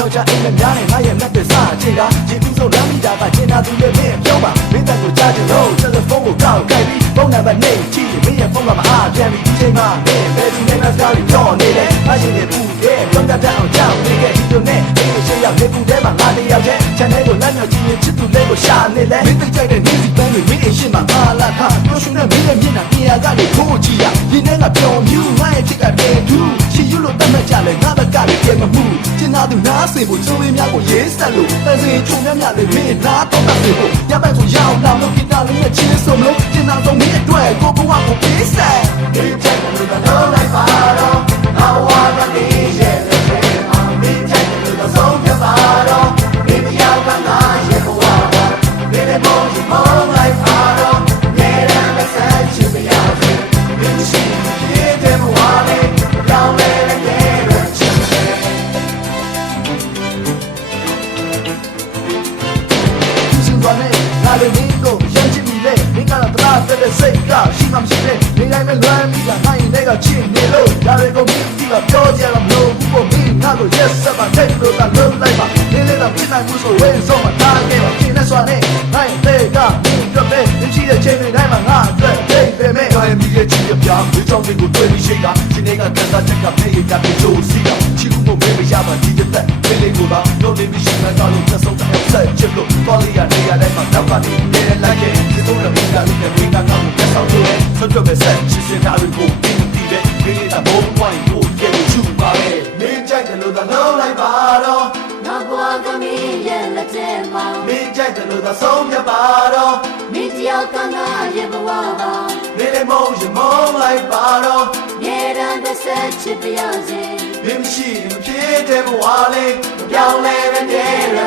ချောက်ချအိမ်နဲ့များနဲ့ငါရဲ့လက်တွေစားချိန်ကရေကူးဆုံးလမ်းမိတာကကျင်နာသူရဲ့မင်းပြောပါမင်းတန်ကိုကြားချင်လို့တယ်လီဖုန်းကိုကောက်ခဲ့ပြီးဖုန်းနံပါတ်နဲ့ချီမင်းရဲ့ဖုန်းကမအားပြန်ပြီးဒီချိန်မှာမင်းဘယ်သူနဲ့စကားတွေပြောနေလဲအရှင်ရဲ့ဘူးရဲ့ပြောတတ်အောင်ကြောက်နေခဲ့ဒီလိုနဲ့ဒီလိုရှေ့ရောက်နေကူထဲမှာငါတယောက်တည်း channel ကိုလမ်းမြောက်ကြည့်ရင်ချစ်သူလေးကိုရှာနေလဲမင်းသိကြိုက်တဲ့ music band တွေမင်းအရှင်မှာမာလာခပြောရှင်တဲ့မင်းရဲ့မျက်နှာပြာကနေခိုးကြည့်ရဒီနေ့ကပြောမြူငါရဲ့ချစ်ကတဲ့သူရှိယူလို့တတ်မှတ်ကြလဲငါဘက်ကလည်းပြန်မမှုကျင်နာသူနားစင်ဖို့ကျိုးလေးများကိုရေးဆက်လို့တန်စင်ချုံများများလေးမင်းနားတော့တတ်စေဖို့ညဘက်ကိုရောက်လာလို့ကိတာလေးနဲ့ချင်းစုံလို့ကျင်နာဆုံးမင်းအတွက်ကိုဘဝကိုပေးဆက်ဒီချက်လို့တော့လိုက်ပါတော့ငါဝါကနေရဲ့မင်းချက်လို့တော့ဆုံးပြပါတော့မင်းပြောင်းကငါရဲ့ဘဝပါမင်းရဲ့ဘုံကြီးမောင်းလိုက်ပါတော့ငယ်ရမ်းဆက်ချစ်မရဘူးမင်းရှိရဲ့တဲ့ဘဝလေးကြောင်းလဲငယ်ရချစ်ငါလည်းမင်းကိုရမ်းချစ်မိလေမင်းကတော့တလားတဲ့စိတ်ကရှိမှမရှိလေနေတိုင်းပဲလွမ်းပြီးကနိုင်တဲ့ကချစ်နေလို့ဒါတွေကိုမင်းဒီကပြောကြရမလို့ဘူးမင်းငါ့ကို yes ဆက်ပါတဲ့လို့ကလုံးလိုက်ပါနေလေတော့ပြနိုင်မှုဆိုဝဲဆုံးမှာထားခဲ့ပါပြင်းနဲ့စွာနဲ့နိုင်တဲ့ကမင်းတို့ပဲမင်းရှိတဲ့ချိန်တွေတိုင်းမှာငါအတွက်တိတ်ပဲမဲ့ငါရဲ့မိရဲ့ချစ်ရပြဒီကြောင့်တွေကိုတွေ့ပြီးရှိတာဒီနေ့ကကန်စားချက်ကဖေးရတဲ့ကြိုးစီတာချစ်မှုမမေ့မရပါဒီတဲ့ဖေးလေးကိုတော့လုံးလေးမရှိမှတော့လို့သက်ဆုံးတဲ့ဆက်ချစ်လို့ပေါ်လီရနေရတဲ့မှာတော့ကနေနေလိုက်ရဲ့ဒီလိုနဲ့မိသားစုနဲ့မိသားစုကိုဆက်ဆောင်လို့ဆွတ်ပဲဆက်ချစ်စရာတွေကိုတင်းပြီးတဲ့ဒီနေ့ကဘုံဝိုင်းကိုကြည့်လို့ချူပါပဲမင်းကြိုက်တယ်လို့သာလုံးလိုက်ပါတော့နောက်ဘဝကမင်းရဲ့လက်ထဲမှာမင်းကြိုက်တယ်လို့သာဆုံးဖြတ်ပါတော့မင်းတယောက်ကငါရဲ့ဘဝပါမင်းလည်းမုန်းရင်မုန်းလိုက်ပါတော့ငယ်ရန်တဲ့ဆက်ချစ်ပြရစေမင်းမရှိမဖြစ်တဲ့ဘဝလေးပြောင်းလဲတဲ့နေရ